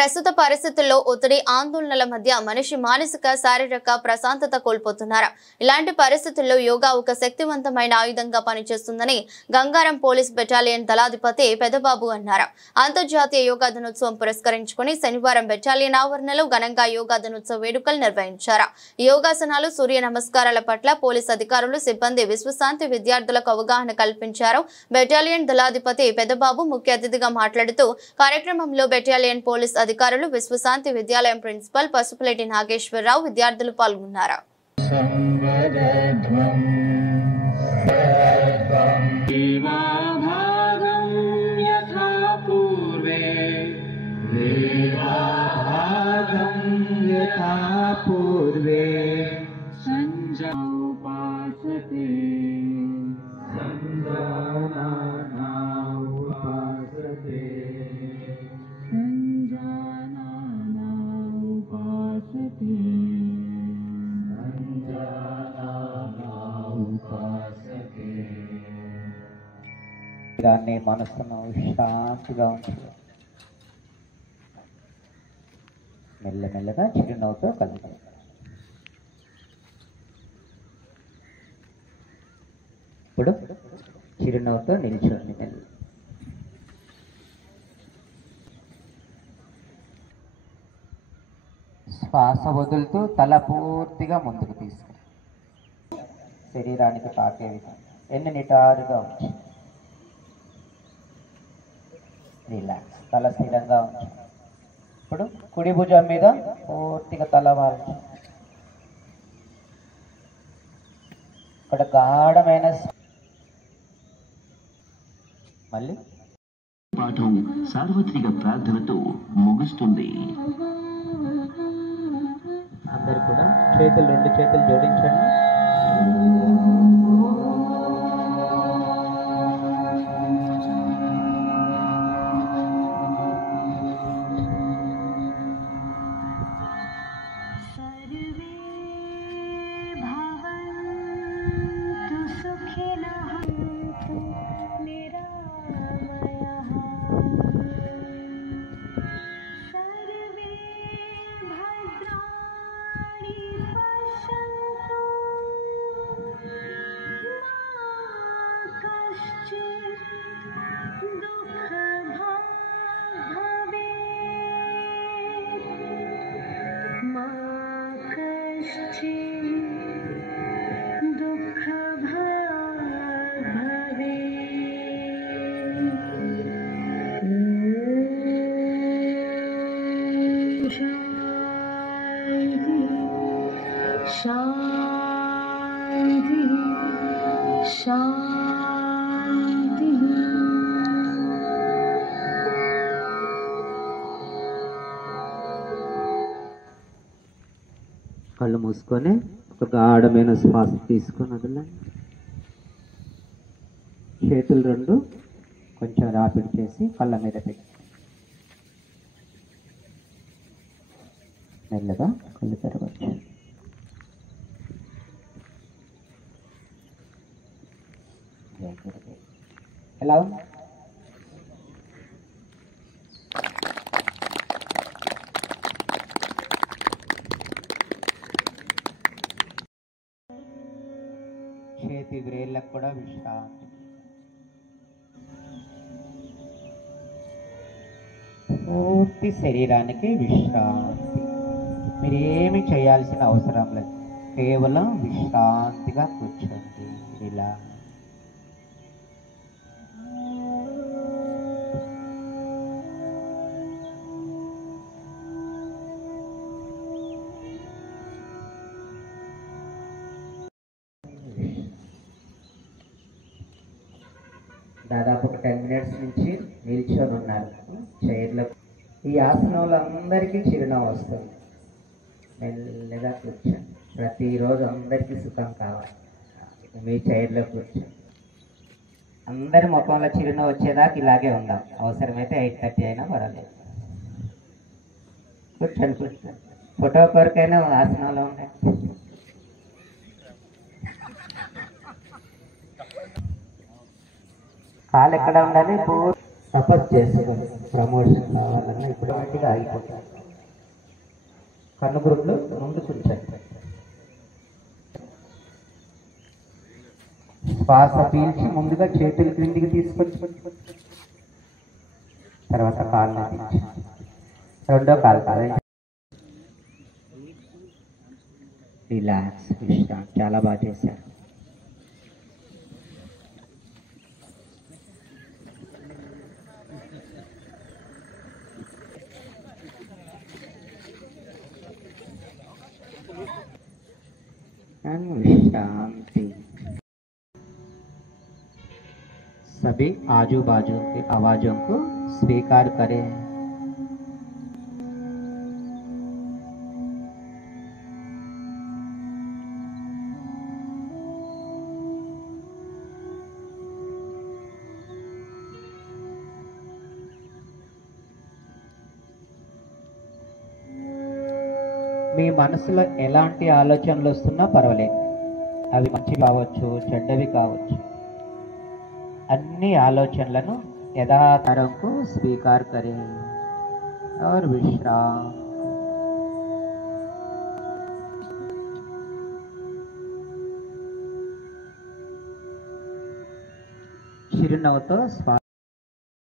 ప్రస్తుత పరిస్థితుల్లో ఒత్తిడి ఆందోళనల మధ్య మనిషి మానసిక శారీరక ప్రశాంతత కోల్పోతున్నారు. ఇలాంటి పరిస్థితుల్లో యోగా ఒక శక్తివంతమైన ఆయుధంగా పనిచేస్తుందని గంగారం పోలీస్ బెటాలియన్ దళాధిపతి పెదబాబు అన్నారు. అంతర్జాతీయ యోగా దినోత్సవం పురస్కరించుకుని శనివారం బెటాలియన్ ఆవరణలో ఘనంగా యోగా దినోత్సవ వేడుకలు నిర్వహించారు. యోగాసనాలు, సూర్య నమస్కారాల పట్ల పోలీస్ అధికారులు, సిబ్బంది, విశ్వశాంతి విద్యార్థులకు అవగాహన కల్పించారు. బెటాలియన్ దళాధిపతి పెదబాబు ముఖ్య అతిథిగా మాట్లాడుతూ కార్యక్రమంలో బెటాలియన్ పోలీస్ అధికారులు, విశ్వశాంతి విద్యాలయం ప్రిన్సిపల్ పసుపులేటి నాగేశ్వరరావు విద్యార్థులు పాల్గొన్నారు. దాన్ని మనసును శాంతిగా ఉంచాలి. మెల్లమెల్లగా చిరునవ్వుతో కలుగుతాం. ఇప్పుడు చిరునవ్వుతో నిల్చోండి. మెల్లి శ్వాస వదులుతూ తల పూర్తిగా ముందుకు తీసుకుని శరీరానికి తాకే విధంగా ఎన్ని నిటారుగా ఉంచి రిలాక్స్. తల స్థిరంగా ఉంచు. ఇప్పుడు కుడి భుజం మీద పూర్తిగా తల వాల్చు. ఇక్కడ గాఢమైన మళ్ళీ పాఠం సార్వత్రిక ప్రార్థనతో ముగుస్తుంది. అందరు కూడా చేతులు, రెండు చేతులు జోడించండి. शांति शांति। కళ్ళు మూసుకొని ఒక గాఢమైన శ్వాస తీసుకొని వదలండి. చేతులు రెండు కొంచెం రాపిడి చేసి కళ్ళ మీద పెట్టి మెల్లగా కళ్ళు తెరవచ్చు. ఎలా ఉంది? చేతి వ్రేళ్ళకు కూడా విశ్రాంతి. పూర్తి శరీరానికి విశ్రాంతి. మీరు ఏమి చేయాల్సిన అవసరం లేదు, కేవలం విశ్రాంతిగా కూర్చోండి. ఇలా దాదాపు ఒక 10 minutes నుంచి నిల్చొని ఉన్నారు చైర్లో. ఈ ఆసనంలో అందరికీ చిరునవ్వు వస్తుంది. మెల్లగా కూర్చోండి. ప్రతిరోజు అందరికీ సుఖం కావాలి. మీ చైర్లో కూర్చోండి. అందరి ముఖంలో చిరునవ్వు వచ్చేదాకా ఇలాగే ఉందాం. అవసరమైతే 8:30 అయినా పర్వాలేదు. కూర్చోండి కూర్చోండి. ఫోటో కొరకైనా ఆసనంలో ఉండండి. కాలు ఎక్కడ ఉండాలి? తపస్సు చేసుకొని ప్రమోషన్ కావాలన్నా ఇప్పుడు వాటిగా ఆగిపోతాయి. కన్ను గ్రూప్లో ముందు కూర్చోండి. శ్వాస పీల్చి ముందుగా చేతులు క్రిందికి తీసుకొచ్చి తర్వాత కాళ్ళు దించి రెండో కాలు కాదు. రిలాక్స్, విశ్రాంతి. చాలా బాగా చేశారు. शांति। सभी आजू बाजू की आवाजों को स्वीकार करें। మీ మనసులో ఎలాంటి ఆలోచనలు వస్తున్నా పర్వాలేదు, అవి మంచి కావచ్చు చెడ్డవి కావచ్చు, అన్ని ఆలోచనలను యథాతథంకు స్వీకార్ కరే और విశ్రామ్. చిరునవ్వుతో